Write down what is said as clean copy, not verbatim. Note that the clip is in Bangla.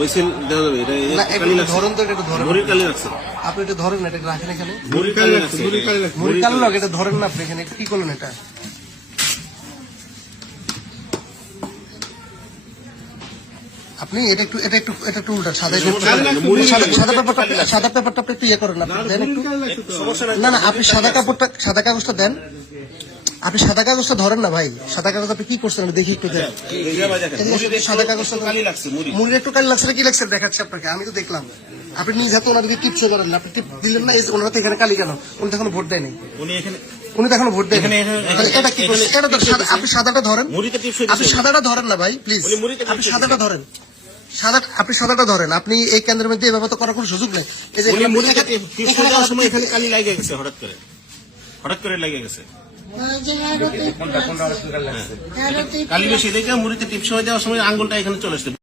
ওই সিল দেওয়া যাবে, এটা না, কালি একটু লাগছে। ধরেন তো, এটা ধরেন। মুড়ির কালি লাগছে। আপনি এটা ধরেন না, এটা রাখেন এখানে। মুড়ির কালি লাগছে। মুড়ি কালো লাগে, এটা ধরেন না আপনি এখানে। কি করলেন এটা? আপনি এটা একটু উল্টা সাদা সাদা পেপারটা আপনি একটু ইয়ে করেন না, দেন একটু। সমস্যা নাই। না, আপনি সাদা কাগজটা দেন। আপনি সাদা কাগজটা ধরেন না ভাই, সাদা কাগজ আপনি কি করছেন আমি দেখি একটু দেন। সাদা কাগজটা কালি লাগছে মুড়ি। মুড়ির একটু কালি লাগছে না, কি লাগছে দেখাচ্ছি আপনাকে, আমি তো দেখলাম। আপনি নিজ হাতে ওনাদেরকে টিপস করেন না, আপনি টিপ দিলেন না, ওনারা তো এখানে কালি কেন? উনি তো এখনো ভোট দেয়নি, উনি তো এখনো ভোট দেয়নি। এটা কি করছে? এটা তো আপনি সাদাটা ধরেন, মুড়িতে টিপস আপনি সাদাটা ধরেন না ভাই প্লিজ, আপনি সাদাটা ধরেন। আপনি সাদাটা ধরেন। আপনি এই কেন্দ্রের মধ্যে এভাবে তো করার কোনো সুযোগ নেই। এই যে এখানে কালি লাগে গেছে, হঠাৎ করে লেগে গেছে। কালি বেশি দেখে মুড়িতে টিপস হয়ে যাওয়ার সময় আঙ্গুলটা এখানে চলে আসছে।